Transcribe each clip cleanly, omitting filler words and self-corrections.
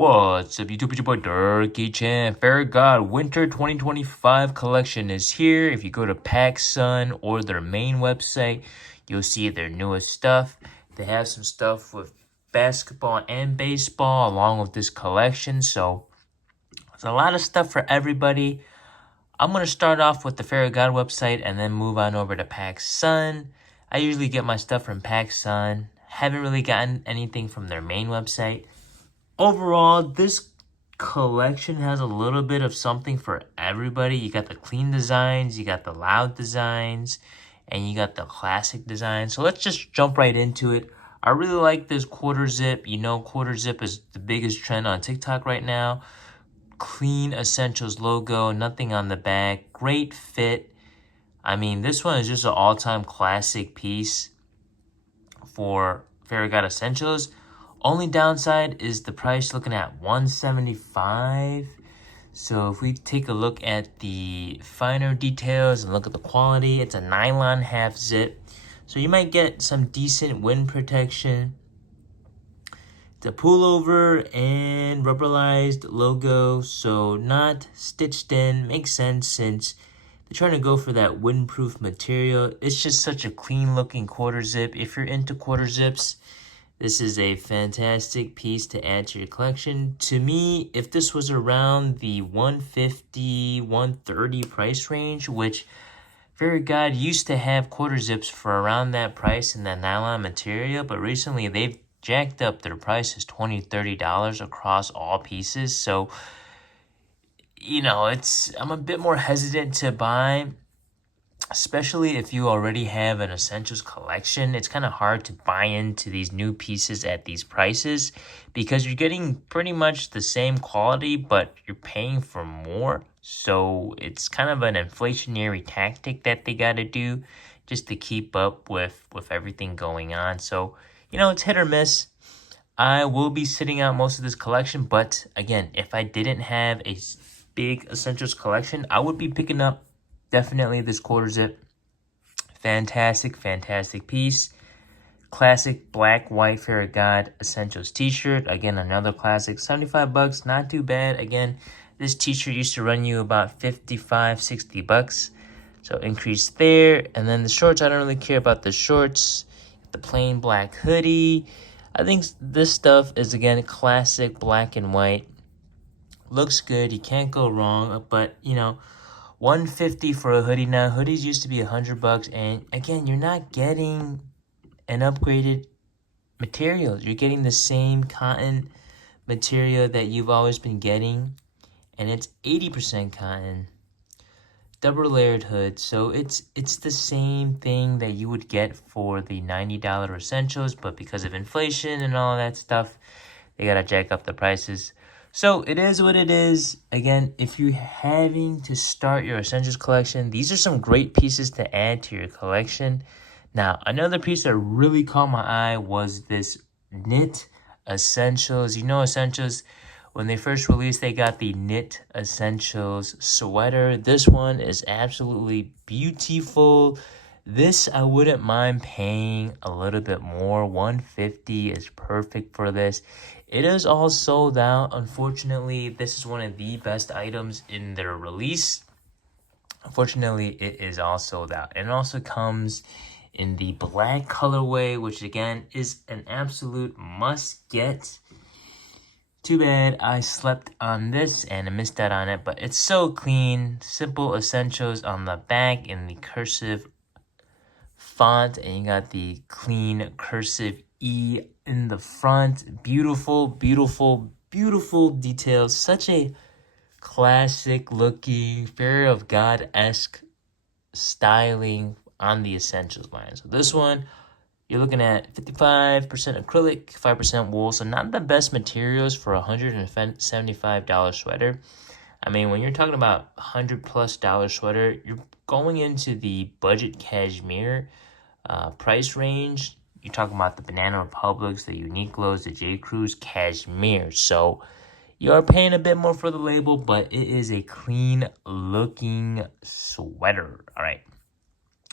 What's up, YouTube? It's your boy Durkee Chan. Fairy God Winter 2025 collection is here. If you go to PacSun or their main website, you'll see their newest stuff. They have some stuff with basketball and baseball along with this collection. So there's a lot of stuff for everybody. I'm going to start off with the Fairy God website and then move on over to PacSun. I usually get my stuff from PacSun. Haven't really gotten anything from their main website. Overall, this collection has a little bit of something for everybody. You got the clean designs, you got the loud designs, and you got the classic design. So let's just jump right into it. I really like this quarter zip. You know, quarter zip is the biggest trend on TikTok right now. Clean Essentials logo, nothing on the back, great fit. I mean, this one is just an all-time classic piece for Fairy God Essentials. Only downside is the price, looking at $175. So if we take a look at the finer details and look at the quality, it's a nylon half zip. So you might get some decent wind protection. It's a pullover and rubberized logo, so not stitched in. Makes sense since they're trying to go for that windproof material. It's just such a clean looking quarter zip. If you're into quarter zips, this is a fantastic piece to add to your collection. To me, if this was around the $150, $130 price range, which Fairy God used to have quarter zips for around that price in that nylon material, but recently they've jacked up their prices $20, $30 across all pieces. So, you know, I'm a bit more hesitant to buy, especially if you already have an essentials collection. It's kind of hard to buy into these new pieces at these prices because you're getting pretty much the same quality, but you're paying for more. So it's kind of an inflationary tactic that they got to do just to keep up with everything going on. So, you know, it's hit or miss. I will be sitting out most of this collection, but again, if I didn't have a big essentials collection, I would be picking up definitely this quarter zip. Fantastic piece. Classic black, white Fairy God Essentials t-shirt. Again, another classic. $75, not too bad. Again, this t-shirt used to run you about $55, $60. So increase there. And then the shorts, I don't really care about the shorts. The plain black hoodie. I think this stuff is, again, classic black and white. Looks good. You can't go wrong. But, you know, $150 for a hoodie now. Hoodies used to be $100, and again, you're not getting an upgraded material. You're getting the same cotton material that you've always been getting, and it's 80% cotton. Double layered hood, so it's the same thing that you would get for the $90 essentials, but because of inflation and all that stuff, they gotta jack up the prices. So it is what it is. Again, if you're having to start your essentials collection, these are some great pieces to add to your collection. Now, another piece that really caught my eye was this knit essentials. You know, essentials, when they first released, they got the knit essentials sweater. This one is absolutely beautiful. This, I wouldn't mind paying a little bit more. $150 is perfect for this. It is all sold out. Unfortunately, this is one of the best items in their release. Unfortunately, it is all sold out. And it also comes in the black colorway, which again is an absolute must get. Too bad I slept on this and I missed out on it, but it's so clean. Simple essentials on the back in the cursive font, and you got the clean cursive E in the front. Beautiful details. Such a classic looking Fairy of God-esque styling on the essentials line. So this one, you're looking at 55% acrylic, 5% wool. So not the best materials for a $175 sweater. I mean, when you're talking about $100+ sweater, you're going into the budget cashmere price range. You're talking about the Banana Republics, the Uniqlos, the J. Crews cashmere. So you are paying a bit more for the label, but it is a clean looking sweater. All right,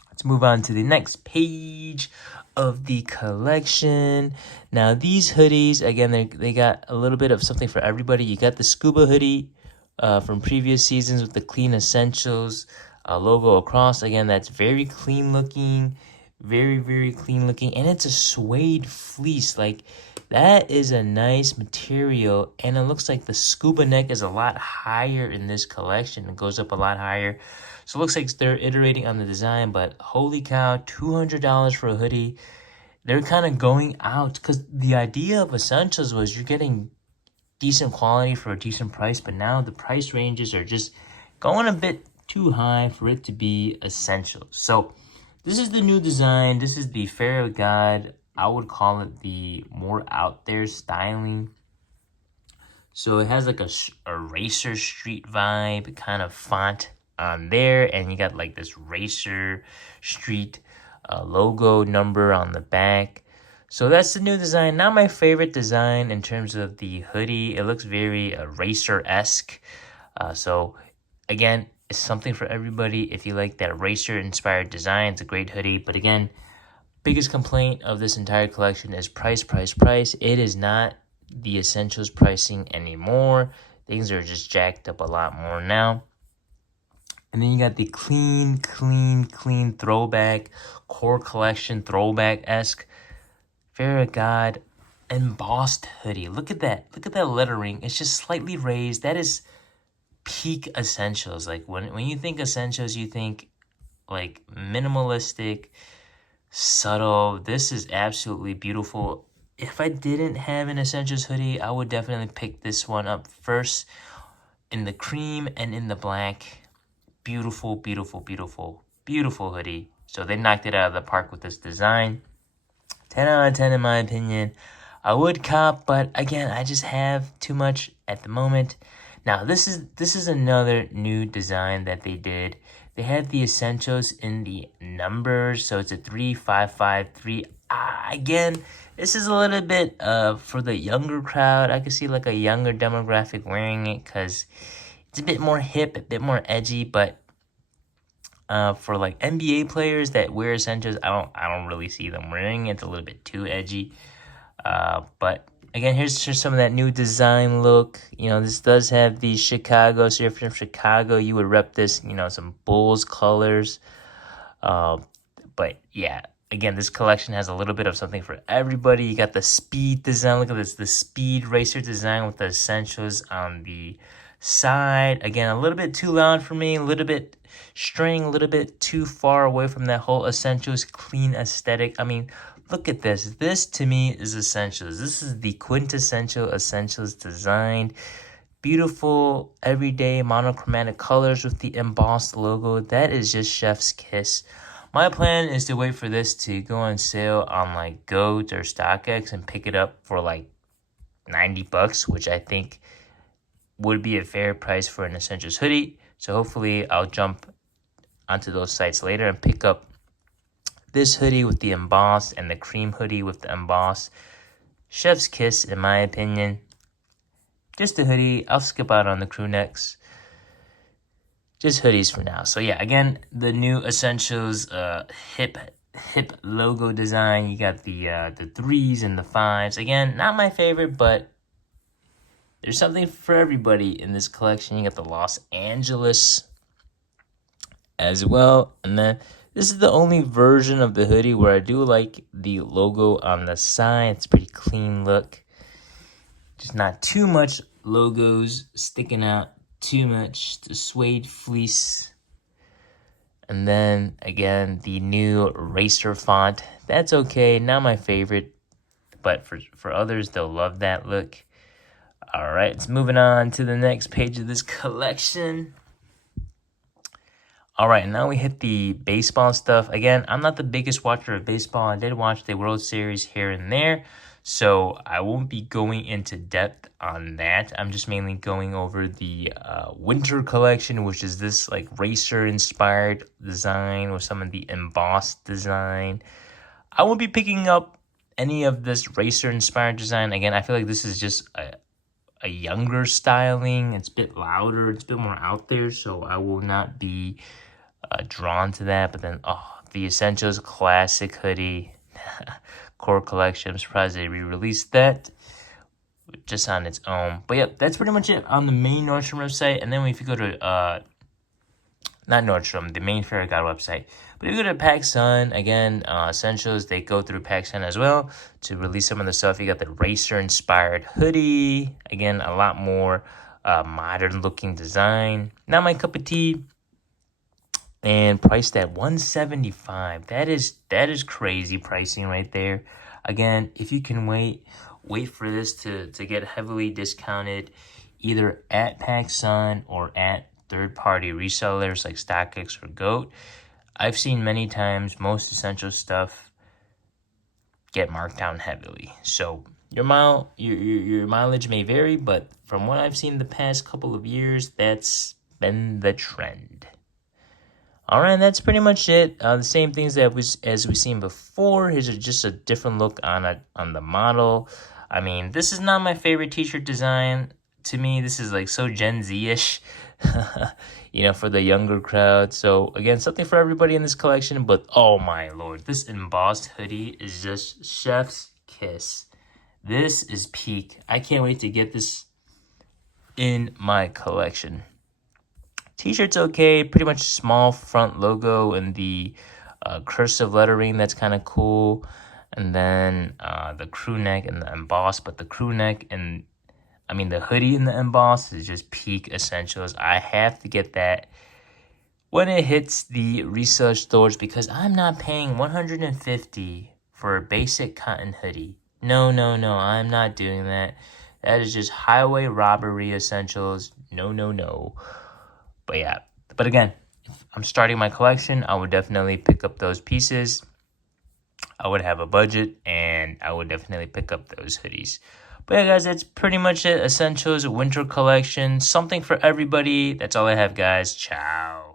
let's move on to the next page of the collection. Now these hoodies, again, they got a little bit of something for everybody. You got the scuba hoodie from previous seasons with the Clean Essentials logo across. Again, that's very clean looking, very clean looking, and it's a suede fleece. Like, that is a nice material, and it looks like the scuba neck is a lot higher in this collection. It goes up a lot higher. So it looks like they're iterating on the design, but holy cow, $200 for a hoodie. They're kind of going out, because the idea of Essentials was you're getting decent quality for a decent price, but now the price ranges are just going a bit too high for it to be Essentials. So this is the new design. This is the Pharaoh God. I would call it the more out there styling. So it has like a Racer Street vibe kind of font on there, and you got like this Racer Street logo number on the back. So that's the new design. Not my favorite design in terms of the hoodie. It looks very racer-esque. So again, it's something for everybody. If you like that racer-inspired design, it's a great hoodie. But again, biggest complaint of this entire collection is price. It is not the Essentials pricing anymore. Things are just jacked up a lot more now. And then you got the clean throwback, core collection throwback-esque Pharaoh God embossed hoodie. Look at that. Look at that lettering. It's just slightly raised. That is peak Essentials. Like, when you think Essentials, you think like minimalistic, subtle. This is absolutely beautiful. If I didn't have an Essentials hoodie, I would definitely pick this one up first in the cream and in the black. Beautiful hoodie. So they knocked it out of the park with this design. 10 out of 10 in my opinion. I would cop, but again, I just have too much at the moment. Now, this is another new design that they did. They had the Essentials in the numbers, so it's a 3553. Again, this is a little bit for the younger crowd. I could see like a younger demographic wearing it because it's a bit more hip, a bit more edgy. But for like NBA players that wear Essentials, I don't really see them wearing it. It's a little bit too edgy. But again, here's some of that new design look. You know, this does have the Chicago. So if you're from Chicago, you would rep this, you know, some Bulls colors. But yeah, again, this collection has a little bit of something for everybody. You got the speed design. Look at this, the speed racer design with the Essentials on the side. Again, a little bit too loud for me, a little bit straying a little bit too far away from that whole Essentials clean aesthetic. I mean, look at this. This to me is Essentials. This is the quintessential Essentials design. Beautiful, everyday, monochromatic colors with the embossed logo. That is just chef's kiss. My plan is to wait for this to go on sale on like GOAT or StockX and pick it up for like $90, which I think would be a fair price for an Essentials hoodie. So hopefully I'll jump onto those sites later and pick up this hoodie with the embossed and the cream hoodie with the embossed. Chef's kiss, in my opinion. Just a hoodie. I'll skip out on the crew necks. Just hoodies for now. So yeah, again, the new Essentials hip logo design. You got the 3s and the 5s. Again, not my favorite, but there's something for everybody in this collection. You got the Los Angeles as well. And then this is the only version of the hoodie where I do like the logo on the side. It's a pretty clean look. Just not too much logos sticking out too much. The suede fleece. And then, again, the new Racer font. That's okay. Not my favorite. But for others, they'll love that look. All right, it's moving on to the next page of this collection. All right, now we hit the baseball stuff. Again, I'm not the biggest watcher of baseball. I did watch the World Series here and there, so I won't be going into depth on that. I'm just mainly going over the winter collection, which is this like racer-inspired design with some of the embossed design. I won't be picking up any of this racer-inspired design. Again, I feel like this is just a younger styling. It's a bit louder. It's a bit more out there, so I will not be drawn to that. But then, the Essentials classic hoodie. Core collection. I'm surprised they re-released that just on its own. But yeah, that's pretty much it on the main Nordstrom website. And then if you go to not Nordstrom, the main Fair God website. But if you go to PacSun, again, Essentials, they go through PacSun as well to release some of the stuff. You got the racer-inspired hoodie. Again, a lot more modern-looking design. Not my cup of tea. And priced at $175. That is crazy pricing right there. Again, if you can wait for this to get heavily discounted, either at PacSun or at third-party resellers like StockX or GOAT. I've seen many times most essential stuff get marked down heavily. So your mileage may vary, but from what I've seen the past couple of years, that's been the trend. All right, that's pretty much it. The same things as we've seen before. Here's just a different look on the model. I mean, this is not my favorite t-shirt design. To me, this is like so Gen Z-ish, for the younger crowd. So again, something for everybody in this collection. But oh my lord, this embossed hoodie is just chef's kiss. This is peak. I can't wait to get this in my collection. T-shirt's okay, pretty much small front logo and the cursive lettering. That's kind of cool. And then the crew neck and the emboss, but the crew neck and the hoodie and the emboss is just peak Essentials. I have to get that when it hits the resale stores because I'm not paying $150 for a basic cotton hoodie. No, I'm not doing that. That is just highway robbery Essentials. No. But yeah, but again, if I'm starting my collection, I would definitely pick up those pieces. I would have a budget, and I would definitely pick up those hoodies. But yeah, guys, that's pretty much it. Essentials winter collection, something for everybody. That's all I have, guys. Ciao.